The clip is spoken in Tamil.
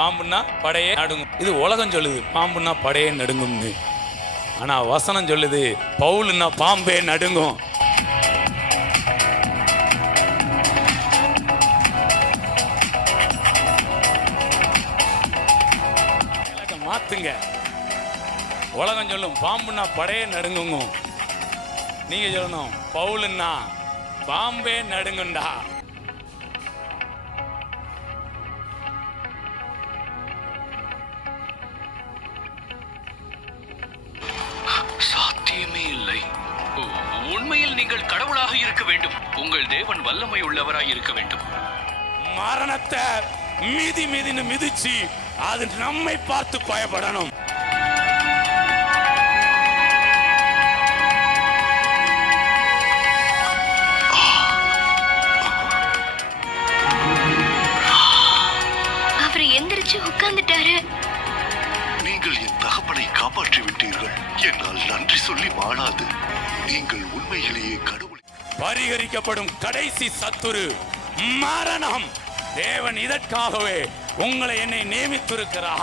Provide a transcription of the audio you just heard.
பாம்புன்னா படையே நடுங்கும். இது உலகம் சொல்லுது பாம்புன்னா படையே நடுங்கும்னு. ஆனா வசனம் சொல்லுது பவுலுன்னா பாம்பே நடுங்கும். மாத்துங்க. உலகம் சொல்லும் பாம்புன்னா படையே நடுங்குங்க. நீங்க சொல்லணும் பவுலுன்னா பாம்பே நடுங்குண்டா. சாத்தியமே இல்லை. உண்மையில் நீங்கள் கடவுளாக இருக்க வேண்டும். உங்கள் தேவன் வல்லமை உள்ளவராய் இருக்க வேண்டும். மரணத்தை மிதி மிதின்னு மிதிச்சு அது நம்மை பார்த்து பயப்படணும். அவர் எந்திரிச்சு உட்கார்ந்துட்டாரு. நீங்கள் என் தகப்பனை காப்பாற்றி விட்டீர்கள். என்னால் நன்றி சொல்லி மாளாது. நீங்கள் உண்மையிலேயே கடவுள். பரிகரிக்கப்படும் கடைசி சத்துரு மரணம். தேவன் இதற்காகவே உங்களை என்னை நியமித்திருக்கிறார்.